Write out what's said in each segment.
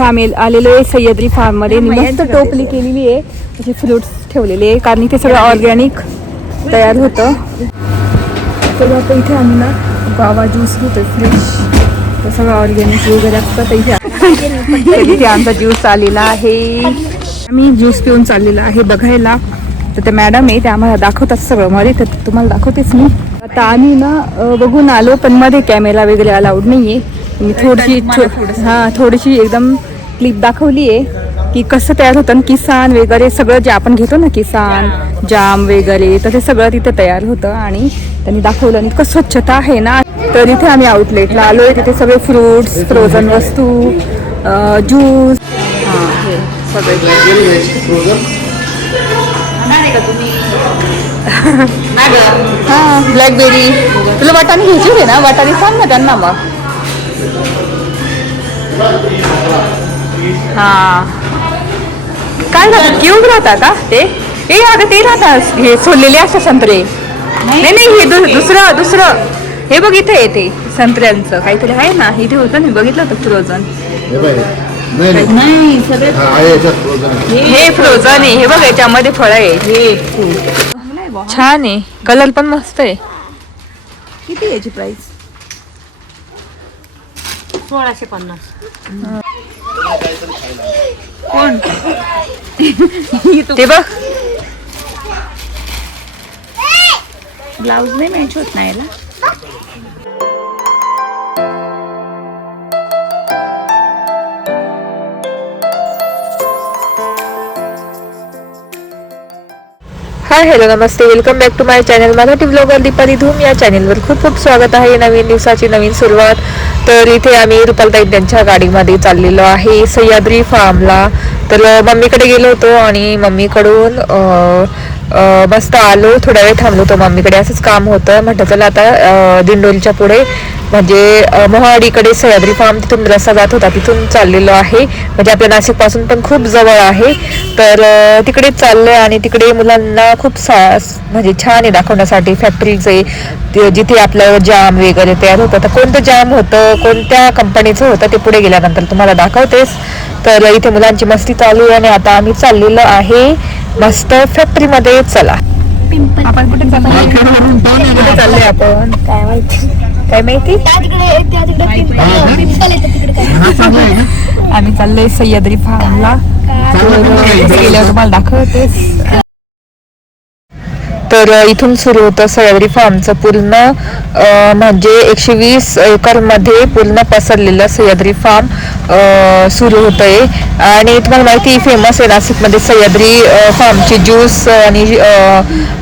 आम्ही आलेलो आहे सह्याद्री फार्म मध्ये. मस्त टोपली केलेली आहे, त्याचे फ्रुट्स ठेवलेले आहे कारण इथे सगळं ऑर्गॅनिक तयार होतं. तर आता इथे आम्ही ना गावा ज्यूस घेतोय फ्रेश, तर सगळं ऑर्गॅनिक वगैरे असतं. तर इथे आमचा ज्यूस आलेला आहे. आम्ही ज्यूस पिऊन चाललेला आहे बघायला. तर ते मॅडम आहे, ते आम्हाला दाखवतात सगळं मध्ये, तर तुम्हाला दाखवतेच मी. आता आम्ही ना बघून आलो, पण मध्ये कॅमेरा वगैरे अलाउड नाहीये. मी थोडीशी एकदम क्लिप दाखवली आहे की कसं तयार होतं. किसान वगैरे सगळं जे आपण घेतो ना, किसान जाम वगैरे, तर ते सगळं तिथे तयार होतं आणि त्यांनी दाखवलं. आणि इतकं स्वच्छता आहे ना. तर इथे आम्ही आउटलेटला आलो आहे, तिथे सगळे फ्रुट्स, फ्रोझन वस्तू, ज्यूस, हां ब्लॅकबेरी. तुला वाटाणे घ्यायची आहे ना, वाटाणे सांग ना त्यांना मग. हा काय राहतात, क्यूब राहतात का ते? अगं ते राहतात हे सोललेले असतात संत्रे. नाही हे दुसरं हे बघ इथे येते संत्र्यांचं काहीतरी आहे ना, इथे होतं ना, बघितलं होतं फ्रोझन. हे फ्रोझन आहे, हे बघ याच्यामध्ये फळ आहे. हे छान आहे, कलर पण मस्त आहे. किती याची प्राइस? 1650. कोण ते बघ, ब्लाउज नाही मॅच होत नाही याला. हाय हॅलो नमस्ते, welcome back to my channel Marathi blogger Deepali Dhoom. या चॅनलवर खूप खूप स्वागत आहे. नवीन दिवसाची नवीन सुरुवात. तर इथे आम्ही रुपालताई त्यांच्या गाडीमध्ये चाललेलो आहे सह्याद्री फार्मला. तर मम्मीकडे गेलो होतो आणि मम्मीकडून मस्त आलो, थोडा वेळ थांबलो होतो मम्मीकडे, असंच काम होतं. म्हटलं चला आता दिंडोरीच्या पुढे म्हणजे मोहाडीकडे सह्याद्री फार्म, तिथून रस्ता जात होता, तिथून चाललेलो आहे. म्हणजे आपल्या नाशिक पासून पण खूप जवळ आहे. तर तिकडे चाललंय आणि तिकडे मुलांना खूप म्हणजे छान आहे दाखवण्यासाठी. फॅक्टरीचे जिथे आपलं जाम वगैरे तयार होतं, तर कोणतं जाम होतं, कोणत्या कंपनीचं होतं ते पुढे गेल्यानंतर तुम्हाला दाखवतेस. तर इथे मुलांची मस्ती चालू आहे आणि आता आम्ही चाललेलो आहे मस्त फॅक्टरीमध्ये. चला आपण कुठे चाललोय, कुठे चाललोय आपण काय माहिती. आम्ही चाललोय सह्याद्री फार्मला, गेल्यावर तुम्हाला दाखवतेस. तर इथून सुरू होतं सह्याद्री फार्मचं पूर्ण म्हणजे 120 एकरमध्ये पूर्ण पसरलेलं सह्याद्री फार्म सुरू होतं आहे. आणि तुम्हाला माहिती फेमस आहे नाशिकमध्ये सह्याद्री फार्मची ज्यूस आणि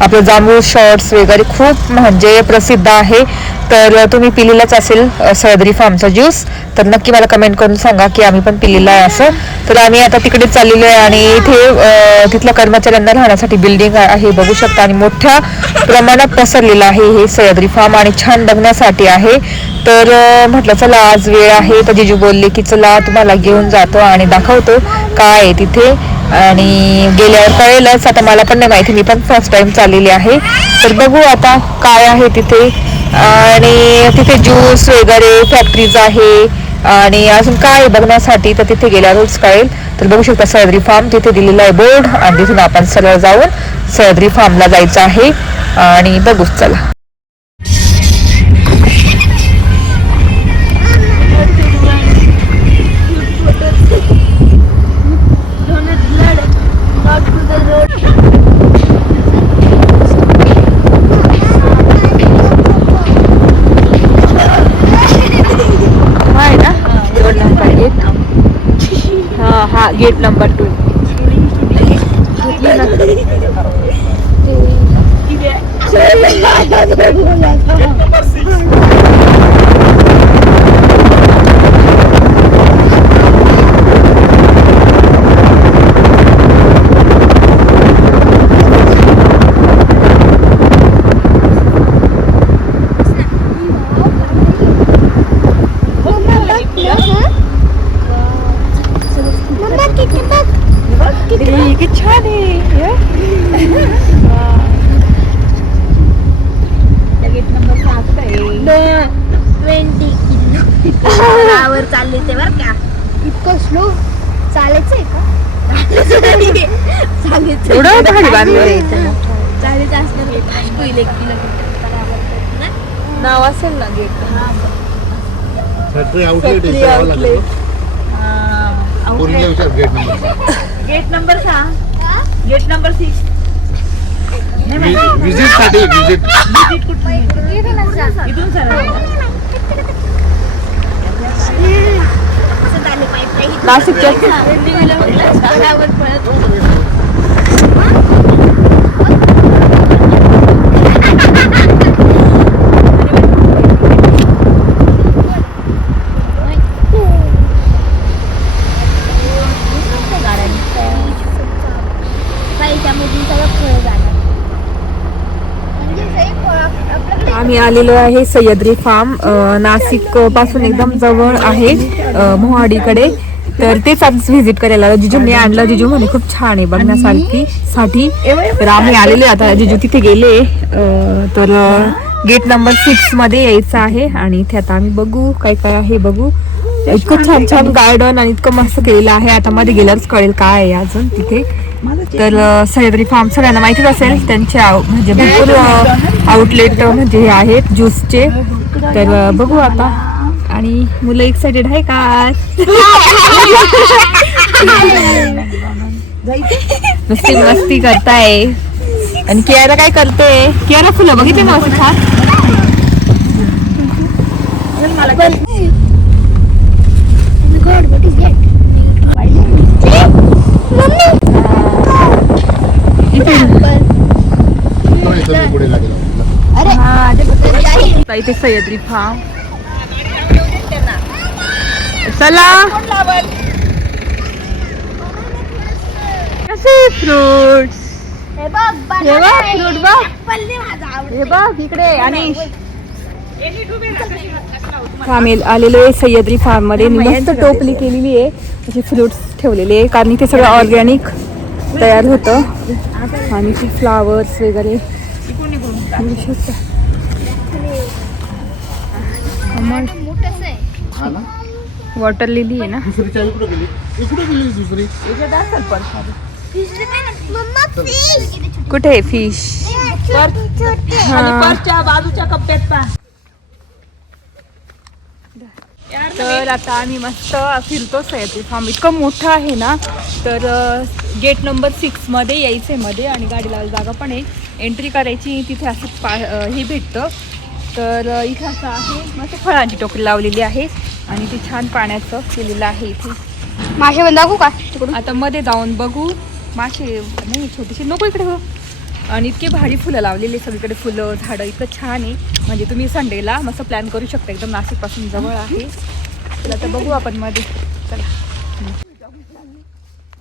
आपलं जांभूळ शॉर्ट्स वगैरे खूप म्हणजे प्रसिद्ध आहे. तर तुम्ही पिलेलाच असेल सह्याद्री फार्मचा ज्यूस, तर नक्की मला कमेंट करून सांगा की आम्ही पण पिलेला आहे असं. तर आम्ही आता तिकडे चाललेलो आहे आणि इथे तिथल्या कर्मचाऱ्यांना राहण्यासाठी बिल्डिंग आहे बघू शकता, आणि मोठ्या प्रमाणात पसरलेलं आहे हे सह्याद्री फार्म आणि छान बघण्यासाठी आहे. तर म्हटलं चला आज वेळ आहे, तर जिजू बोलले की चला तुम्हाला घेऊन जातो आणि दाखवतो काय आहे तिथे. आणि गेल्यावर कळेलच, आता मला पण नाही माहिती, मी पण फर्स्ट टाइम चाललेली आहे. तर बघू आता काय आहे तिथे. आणि तिथे ज्यूस वगैरे फॅक्टरीज आहे आणि अजून काय बघण्यासाठी, तर तिथे गेल्यावरच कळेल. तर बघू शकता सह्याद्री फार्म तिथे दिलेला आहे बोर्ड, आणि तिथून आपण सरळ जाऊन सह्याद्री फार्मला जायचं आहे. आणि बघू चला. गेट नंबर 2 छान आहे. गेट नंबर 7 आहे. 20 चालले ते बरं का. इतकं स्लो चालायचंय का? एवढं भारी बांधलंय इथे. चालायचं असलं तर 1 किलोमीटर नाव असेल ना गेट. फॅक्टरी आउटलेट फॅक्टरी आहे outlet. Gate number 6 gate number 6 visit साठी विजिट इथून सर नाशिकच्या आम्ही आलेलो आहे सह्याद्री फार्म. नाशिक पासून एकदम जवळ आहे, मोहाडीकडे. तर तेच आज व्हिजिट करायला जिजूंनी आणलं. जिजू म्हणे खूप छान आहे बघण्यासारखी साठी. तर आम्ही आलेलो आता. जिजू तिथे गेले. तर गेट नंबर 6 मध्ये यायचं आहे आणि इथे आता आम्ही बघू काय काय आहे. बघू, इतकं छान छान गार्डन आणि इतकं मस्त केलेलं आहे. आता मध्ये गेल्यावरच कळेल काय आहे अजून तिथे. तर सह्याद्री फार्म सगळ्यांना माहितीच असेल. त्यांचे म्हणजे भरपूर आउटलेट म्हणजे हे आहेत ज्यूसचे. तर बघू आता. आणि मुलं एक्साइटेड आहे का? नुसती मस्ती करताय. आणि कियारा काय करते? कियारा फुलं बघितले ना असं छान. पुढे लागेल. इथे सह्याद्री फार्म. चला कसे फ्रुट्स. हे बघ इकडे. आणि आम्ही आलेलो आहे सह्याद्री फार्म मध्ये. मस्त टोपली केलेली आहे, असे फ्रुट्स ठेवलेले आहे कारण ते सगळं ऑर्गॅनिक तयार होतं. आणि ते फ्लावर्स वगैरे वॉटर लिली आहे ना. दुसरी चावी कुठे गेली? इकडे गेली दुसरी. कुठे फिश? परच्या बाजूच्या कप्प्यात पा. तर आता आम्ही मस्त फिरतो सह्याद्री फार्म. इतकं मोठं आहे ना. तर गेट नंबर 6 मध्ये यायचंय मध्ये. आणि गाडी लावायला जागा पण आहे. एंट्री करायची तिथे असं हे भेटतं. तर इथे असं आहे मस्त फळांची टोकरी लावलेली आहे. आणि ते छान पाण्याचं केलेलं आहे इथे. मासे पण दाखवू का? आता मध्ये जाऊन बघू. मासे नाही छोटेसे नको इकडे हो. आणि इतके भारी फुलं लावलेले सगळीकडे. फुलं झाडं इतकं छान आहे. म्हणजे तुम्ही संडेला मस्त प्लॅन करू शकता. एकदम नाशिकपासून जवळ आहे. तर आता बघू आपण मध्ये. चला.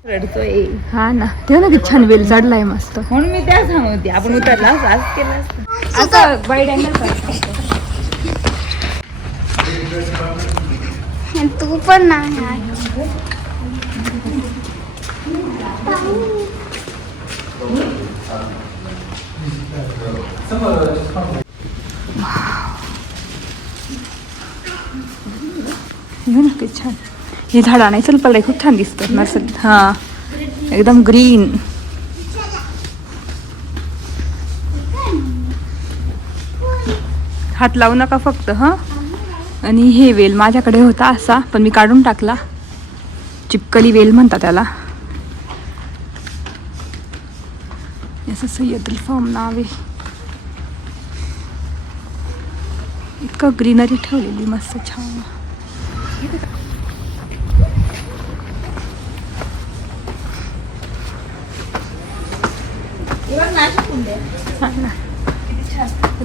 रडतोय. हा ना, तेव्हा ना किती छान वेल चढलाय मस्त. म्हणून मी त्या सांगत होती आपण उतरला आज केलं असतं. असं वाईड अँगल तू पण नाही. किती छान. हे झाड आणायचं पडलंय. खूप छान दिसतं नर्सरीत. हा एकदम ग्रीन. हात लावू नका फक्त. हा. आणि हे वेल माझ्याकडे होता असा, पण मी काढून टाकला. चिपकली वेल म्हणतात त्याला. असं सह्याद्री फार्म नाव आहे. इतकं ग्रीनरी ठेवलेली मस्त छान.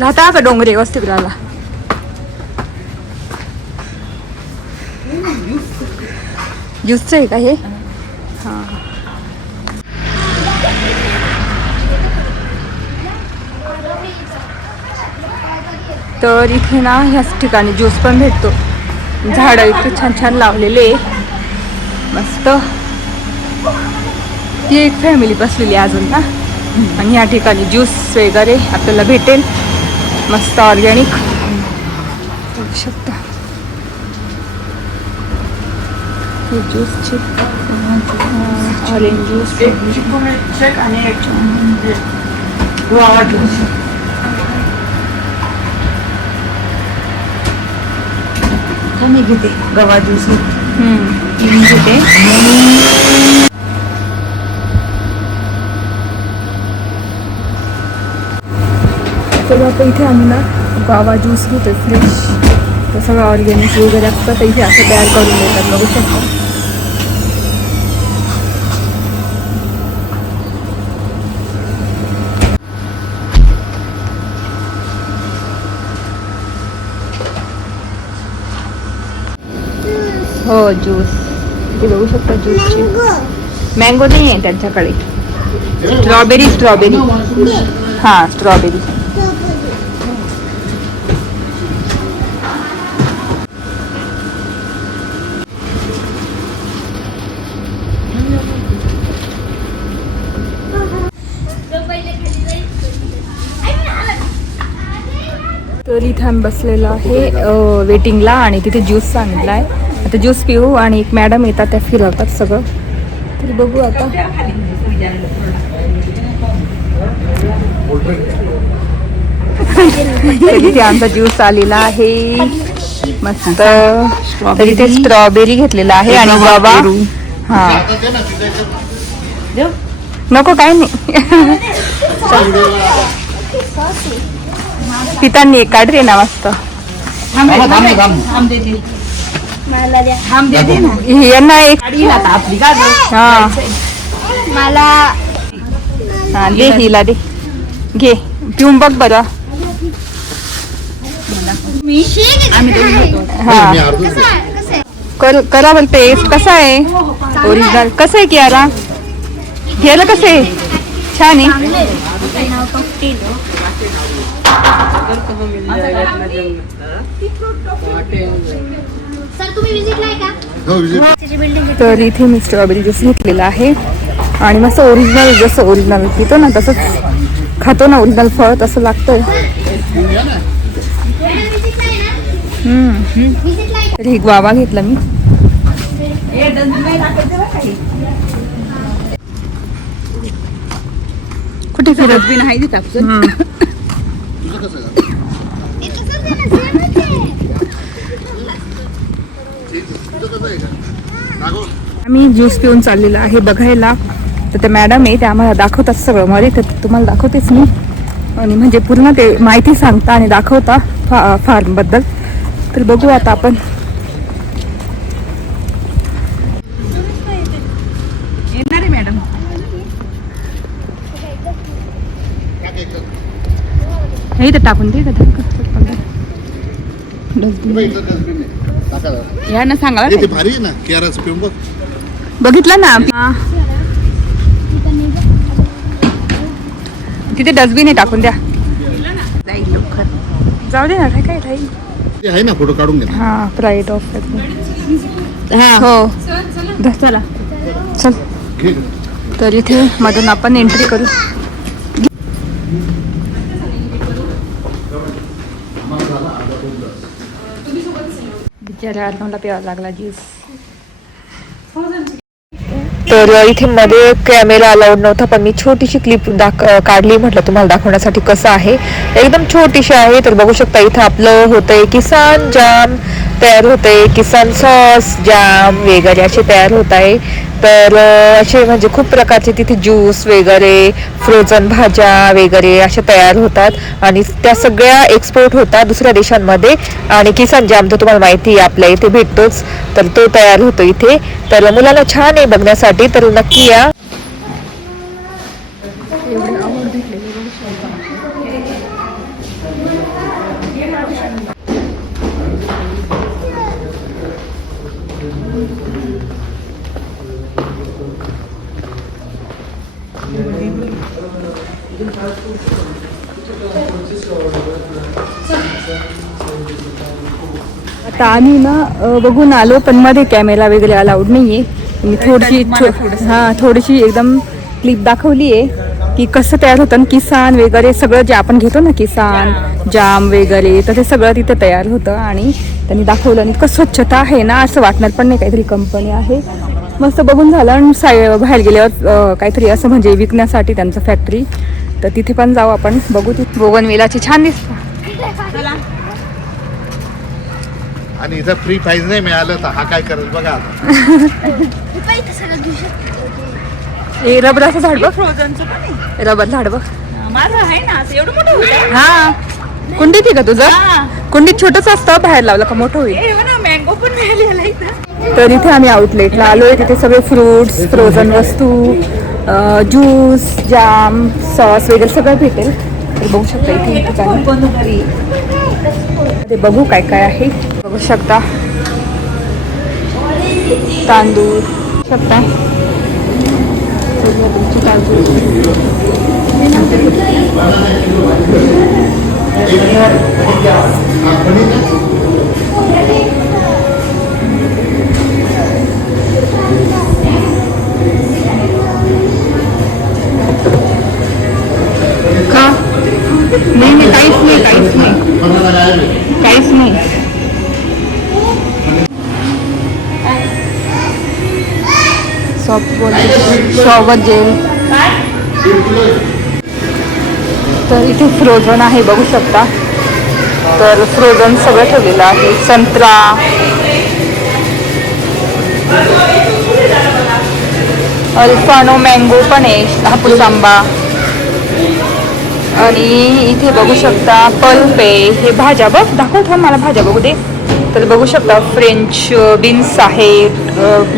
राहता का डोंगरे व्यवस्थित राहिला. ज्यूसचं आहे का हे? हां. तर इथे ना ह्याच ठिकाणी ज्यूस पण भेटतो. झाडं इतके छान छान लावलेले. मस्त. ती एक फॅमिली बसलेली अजून ना. आणि या ठिकाणी ज्यूस वगैरे आपल्याला भेटेल. मस्त ऑर्गॅनिक. बघू शकता ज्यूसची ऑरेंज ज्यूस मी घेते गवा ज्यूस घेते. तर आता इथे आम्ही ना गावा ज्यूस घेतो फ्रेश. तर सगळं ऑर्गॅनिक वगैरे असतं तर इथे असं तयार करून देतात बघू शकतो. हो ज्यूस इथे बघू शकता ज्यूसची. मँगो नाही आहे त्यांच्याकडे. स्ट्रॉबेरी हां स्ट्रॉबेरी. तर इथे आम्ही बसलेलो आहे वेटिंगला आणि तिथे ज्यूस सांगितला आहे. आता ज्यूस पिऊ आणि एक मॅडम येतात त्या फिरवतात सगळं. तर बघू आता. तर इथे आमचा ज्यूस आलेला आहे मस्त. तर इथे स्ट्रॉबेरी घेतलेला आहे आणि बाबा हा नको काय नाही. पितांनी एक काढ रे ना मस्त. यांना एक हा मला हा दे हिला दे. घे पिऊन बघ बरं. हा मी अर्धच घेतो. करा बरं टेस्ट कसा आहे. ओरिजिनल कसं आहे कियारा. कियारा कसं आहे. छान आहे. सर तुम्ही विजिटला आहे का? हो, visit. बिल्डिंग तर इथे मी स्ट्रॉबेरी ज्यूस घेतलेला आहे आणि मस्त ओरिजिनल जसं ओरिजिनल पितो ना तसंच खातो ना ओरिजिनल फळ तसं लागतं. तर ही ग्वावा घेतला मी. कुठे फिरत बी नाही तुझं कसं आहे? तुझं कसं आहे का? दाखव. आम्ही ज्यूस पिऊन चाललेला आहे बघायला. तर ते मॅडम आहे ते आम्हाला दाखवतात सगळं मध्ये. तर तुम्हाला दाखवतेच मी आणि म्हणजे पूर्ण ते माहिती सांगता आणि दाखवता फार्मबद्दल. तर बघू आता आपण. येणार आहे मॅडम. हे तर टाकून दे तुला इथं dustbin आहे. टाका जरा. या ना सांगा हे ते भारी आहे ना केराचं पिऊन बघ. बघितलं ना तिथे डस्टबिन आहे टाकून द्या. जाऊ दे ना काय काय राहील. ते आहे ना फोटो काढून घे. हा प्राईड ऑफ हो चला चल. घे. तर इथे मधून आपण एंट्री करू. बिचाऱ्या अर्णवला प्यावा लागला ज्यूस. तर इथे मध्ये कॅमेरा अलाउड नव्हता पण मी छोटीशी क्लिप काढली म्हटलं तुम्हाला दाखवण्यासाठी कसं आहे. एकदम छोटीशी आहे. तर बघू शकता इथं आपलं होतंय किसान जाम तयार होतंय. किसान सॉस जाम वगैरे असे तयार होत आहे. तर असे म्हणजे खूप प्रकारचे तिथे ज्यूस वगैरे फ्रोझन भाज्या वगैरे अशा तयार होतात आणि त्या सगळ्या एक्सपोर्ट होतात दुसऱ्या देशांमध्ये. आणि किसान जाम तर तुम्हाला माहिती आहे आपल्या इथे भेटतोच. तर तो तयार होतो इथे. तर मुलांना छान आहे बघण्यासाठी. तर नक्की या. आता आम्ही ना बघून आलो पण मध्ये कॅमेरा वगैरे अलाउड नाहीये. मी थोडीशी एकदम क्लिप दाखवली आहे की कसं तयार होतं ना किसान वगैरे सगळं जे आपण घेतो ना किसान जाम वगैरे तर ते सगळं तिथे तयार होतं आणि त्यांनी दाखवलं आणि इतकं स्वच्छता आहे ना, असं वाटणार पण नाही काहीतरी कंपनी आहे. मस्त बघून झालं. आणि बाहेर गेल्यावर काहीतरी असं म्हणजे विकण्यासाठी त्यांचं फॅक्टरी, तर तिथे पण जाऊ आपण, बघू. तिथे बोगनविलाची छान दिसतं. आणि इथं फ्री प्राईज नाही मिळालं तर हा काय करेल बघा आता. हे रबराचं झाड बघ, फ्रोझनचं पण आहे. रबर झाड बघ. माझं आहे ना असं एवढं मोठं होतं. हा, कुंडीत आहे का तुझं? हा. कुंडीत छोटंच असतं, बाहेर लावलं का मोठं होईल. हे बघा मँगो पण मिळालेला इथं. तर इथे आम्ही आउटलेटला आलोय. तिथे सगळे फ्रुट्स, फ्रोझन वस्तू, ज्यूस, जाम, सॉस वगैरे सगळं भेटेल. तर बघू शकता इथे ठिकाणी. ते बघू काय काय आहे. बघू शकता तांदूळ, शकता का? नाही, काहीच नाही, काहीच नाही, काहीच नाही. Shower gel. तर इथे फ्रोझन आहे, बघू शकता. तर फ्रोझन सगळं ठेवलेलं आहे. संत्रा, अल्फानो मँगो पण आहे, हापूस आंबा. आणि इथे बघू शकता पल्प आहे. हे भाज्या बघ, दाखव मला भाज्या बघू दे. तर बघू शकता फ्रेंच बीन्स आहे,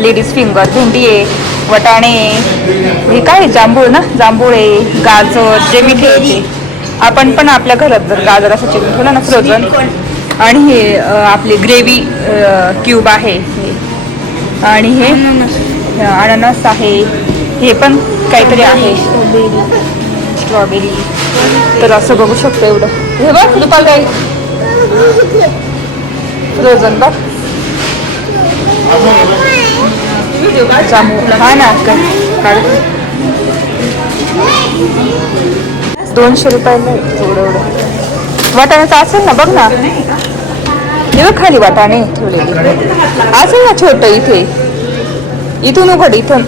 लेडीज फिंगर, भेंडी आहे, वटाणे, हे काय जांभूळ ना, जांभूळ आहे, गाजर जे मी ठेवते. आपण पण आपल्या घरात जर गाजर असं चिरून ठेवलं ना फ्रोझन. आणि हे आपले ग्रेव्ही क्यूब आहे हे. आणि हे अननस आहे. हे पण काहीतरी आहे, स्ट्रॉबेरी. तर असं बघू शकतो एवढं. हे बघ दुपार काय फ्रोझन बघ, जांभूळ. हा ना, काढ. 200 रुपयाला एवढं एवढं. वाटाण्याचं असेल ना, बघ ना. हे बघ खाली वाटाणे ठेवलेले असेल ना छोटं. इथे इथून उघड, इथून.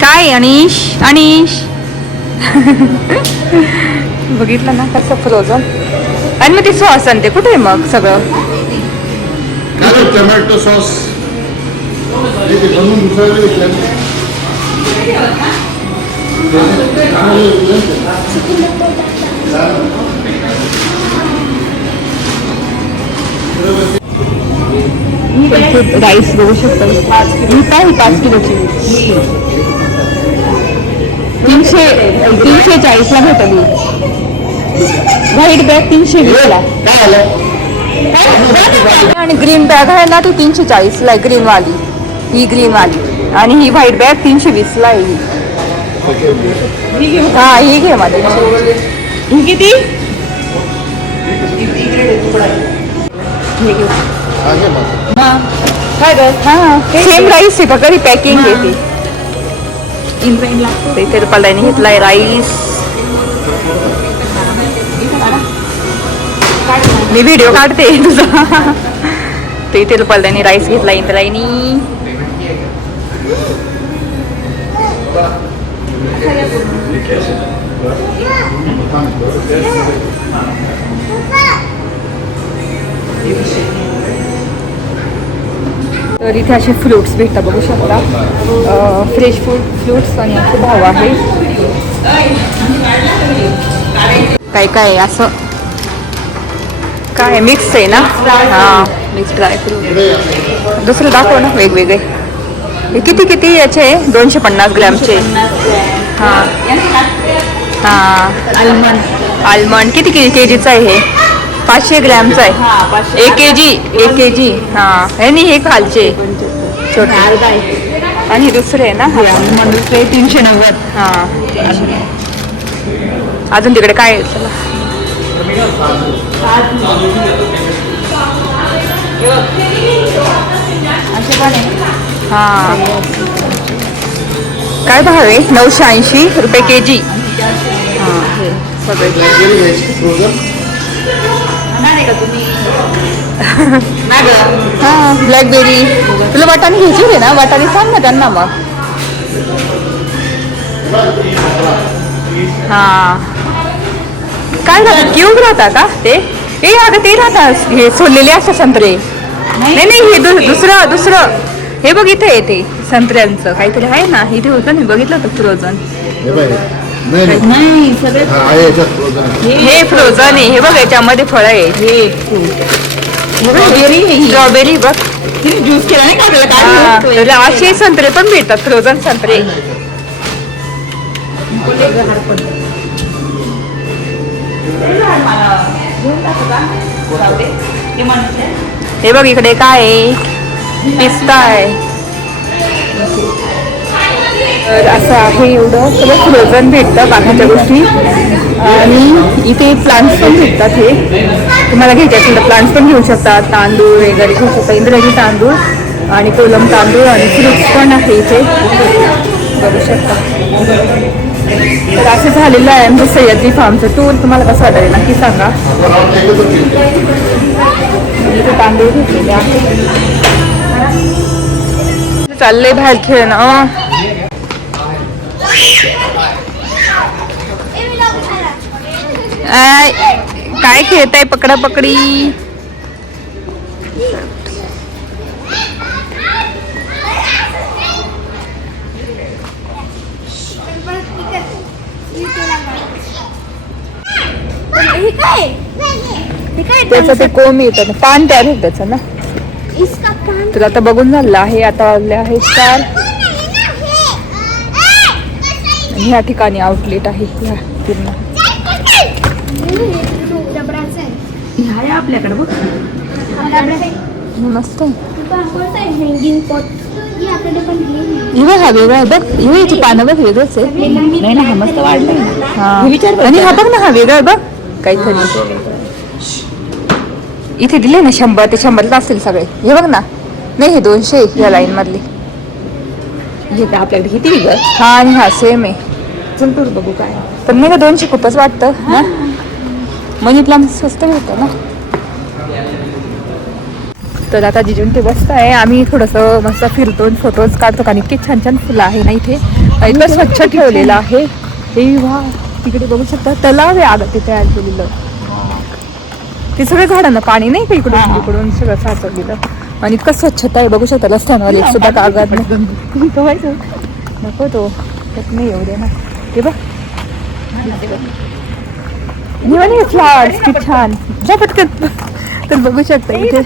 काय अनिश, अनिश बघितलं ना कसं फ्रोझन. आणि मग ते सॉस आणते कुठे मग सगळं. टोमॅटो सॉस बनवून दुसऱ्याला विकलं. राईस बघू शकता. ही काय 5 किलोची 340ला भेटली. व्हाईट बॅग 320ला. आणि ग्रीन बॅग आहे ना ती 340ला आहे, ग्रीन वाली. ही ग्रीन वाली. आणि ही व्हाईट बॅग 320ला आहे. हा, ही घे माझी. ही किती? सेम राईस आहे का घरी पॅकिंग आहे ती. इथे पलायने घेतलाय राईस. मी व्हिडिओ काढते तुझा. ते इथे पलायने राईस घेतला इंद्रायनी. तर इथे असे फ्रुट्स भेटतात बघू शकता. फ्रेश फ्रुट्स आणि असे भाव आहे. काय काय असं काय मिक्स आहे ना. हा, मिक्स ड्राय फ्रूट. दुसरं दाखव ना वेगवेगळे. हे किती किती याचे? 250 ग्रॅमचे. हां हां. आल्मंड किती केजीचं आहे हे? 500 ग्रॅमचं आहे. 1 केजी. हां, हे नाही, हे खालचे छोटे. आणि दुसरे आहे ना, दुसरे 390. हां, 300. अजून तिकडे काय आहे? चला असे पण आहे. हा काय भाव आहे? 980 रुपये केजी. सगळे खाणार आहे का तुम्ही? हा ब्लॅकबेरी. तुला वाटाणे घ्यायची आहे ना? वाटाणे सांग ना त्यांना मग. हा काय राहतात? क्यूब राहता का ते? ए अगं ते राहतात हे सोललेले असतात संत्रे. नाही नाही हे दुसरं हे बघ इथे येते संत्र्यांचं काहीतरी आहे ना. इथे होतं मी बघितलं होतं फ्रोझन. हे बाई नाही नाही सगळे हा आहे याच्यात frozen आहे. हे फ्रोझन आहे. हे बघ याच्यामध्ये फळ आहे. स्ट्रॉबेरी बघ. तिने ज्यूस केला नाही का आपल्याला हा, काय तर असे संत्रे पण भेटतात फ्रोझन संत्रे. हे बघ इकडे काय आहे? पिस्ता आहे. तर असं आहे एवढं सगळं फ्रोझन भेटतं बाकीच्या गोष्टी. आणि इथे प्लांट्स पण भेटतात. हे तुम्हाला घ्यायचे असेल तर प्लांट्स पण घेऊ शकतात. तांदूळ वगैरे घेऊ शकता. इंद्रायणी तांदूळ आणि कोलम तांदूळ आणि फ्रूट्स पण आहे इथे बघू शकता. तर असं झालेलं आहे आमचं सह्याद्री फार्मचं टूर. तुम्हाला कसं वाटतं नक्की सांगा. इथे तांदूळ घेतलेले आहे. चाललंय बाहेर खेळणं. काय खेळताय? पकडा पकडी. त्याचं ते कोंब येतं ना, पान तयार होत त्याचं ना. तुला आता बघून झालं आहे. आता आले आहे 4. ह्या ठिकाणी आउटलेट आहे ह्या पूर्ण. आहे आपल्याकडे बघ. मस्त हँगिंग पॉट हे बघ. हा वेगळा आहे बघ. हे याची पानं बघ वेगळंच आहे. नाही ना हा मस्त वाढलं. हा विचार आणि हा बघ ना हा वेगळा आहे बघ काहीतरी. इथे दिले ना 100 ते 100 असतील सगळे. हे बघ ना. नाही हे 200 या लाईन मधले. आपल्याकडे किती ग? हा आणि हा सेम आहे. चल तर बघू काय. पण नाही का 200 खूपच वाटतं ना. मनी प्लांट स्वस्त मिळतं ना. तर आता जिजून ते बसत आहे. आम्ही थोडंसं मस्त फिरतो फोटोज काढतो कारण इतकी छान छान फुलं आहे ना इथे. इतकं स्वच्छ ठेवलेलं आहे. हे वा तिकडे बघू शकता तलाव आहे अगं ते तयार केलेलं. ते सगळं झाडांना पाणी नाही का इकडून इकडून सगळं साचवलेलं. आणि इतकं स्वच्छता आहे बघू शकता. रस्त्यांवर एक सुद्धा कागद नको तो त्यात नाही एवढे ना. ते बघ फ्लावर्स किती छान. जा पटकन. तर बघू शकता इथे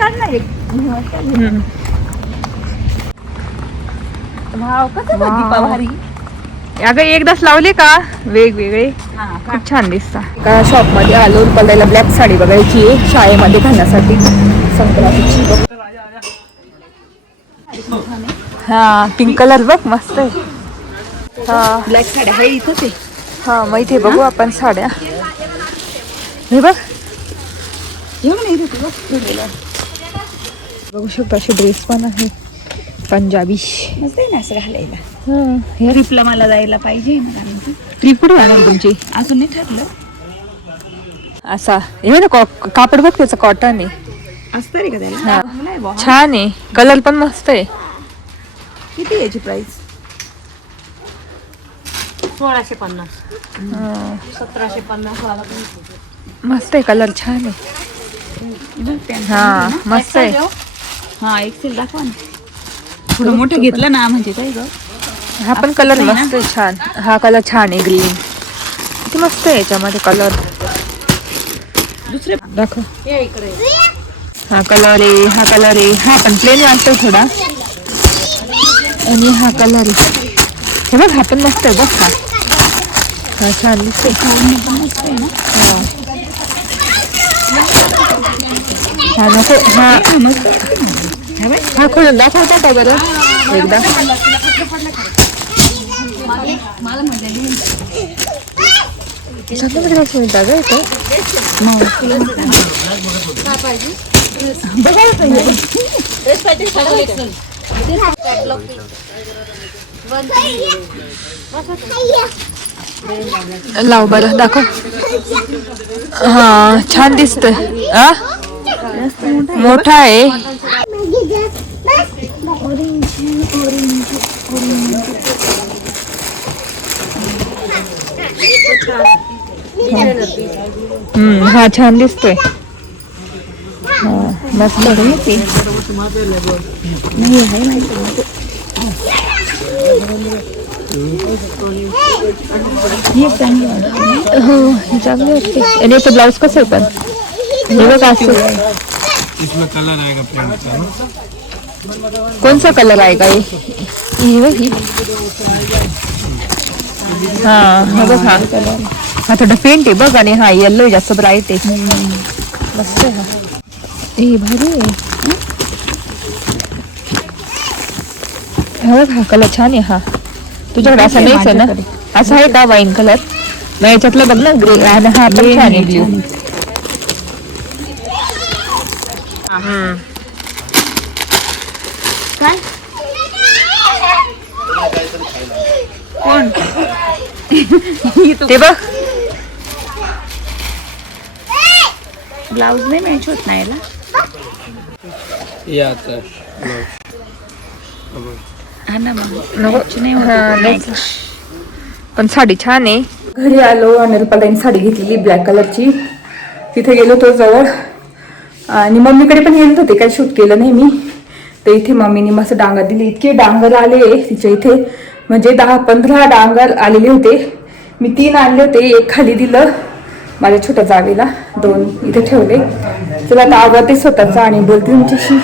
दीपावली. अगं एकदाच लावले का वेगवेगळे खूप छान दिसतात. एका शॉपमध्ये आलो रुपालीला ब्लॅक साडी बघायची आहे शाळेमध्ये घालण्यासाठी संक्रांतीची. हा पिंक कलर बघ मस्त आहे. हा ब्लॅक साड्या आहे इथंच आहे. हा मग इथे बघू आपण साड्या. हे बघ बघू शकतो असे ड्रेस पण आहे पंजाबी. मस्त आहे ना असं घालायला. हे ट्रिपला मला जायला पाहिजे. ट्रिप कुठे जाणार तुमची? अजून नाही ठरलं. असा हे ना कापड बघ त्याचं कॉटन आहे. असतं रे का त्याला? हा. चांगलं आहे बुवा. छान आहे. कलर पण मस्त आहे. किती याची प्राइस? 1650 1750 मस्त आहे. कलर छान आहे. हा मस्त आहे. हा एक्सेल दाखवा ना. थोडं मोठं घेतलं ना म्हणजे काय ग. हा पण कलर मस्त आहे छान. हा कलर छान आहे ग्रीन. किती मस्त आहे याच्यामध्ये कलर. दुसरे दाखव. हा कलर आहे. हा कलर आहे. हा पण प्लेन वाटतोय थोडा. आणि हा कलर आहे. हे बघ हा पण मस्त आहे बघ. हा छान दिसतोय. हा नको. हा खोलून दाखवता काय बरं एकदा. जागा आहे का? लाव बरं दाखव. हा छान दिसतंय. मोठा आहे. हा छान दिसतोय. मस्त आहे ती. हो ही चांगली वाटते. आणि याचं ब्लाऊज कसं आहे पण हे बघ असं. कोणचा कलर आहे का ही बघ ही. हा बघ हा हा थोडा फेंट आहे बघ. आणि हा येल्लो जास्त ब्राईट आहे. मस्त आहे हा. हे भारी आहे. हा कलर छान आहे. हा तुझ्याकडे असा नाहीच आहे ना. असा आहे का वाईन कलर. मग याच्यातलं बघ ना ग्रे. आणि हा पण छान आहे ब्ल्यू. कोण ते बघ ब्लाऊज नाही मॅच होत नाही याला. हा ना मग match नाही होत. पण साडी छान आहे. घरी आलो आणि रुपालीने साडी घेतलेली ब्लॅक कलरची. तिथे गेलो तो जवळ आणि मम्मीकडे पण गेलो होते. काही शूट केलं नाही मी. तर इथे मम्मीने मस्त डांगर दिली. इतके डांगर आले तिच्या इथे. म्हणजे 10-15 डांगर आलेले होते. मी 3 आणले होते. एक खाली दिलं माझ्या छोट्या जावेला. 2 इथे ठेवले. चला आता आवडते स्वतःचा आणि बोलते तुमच्याशी.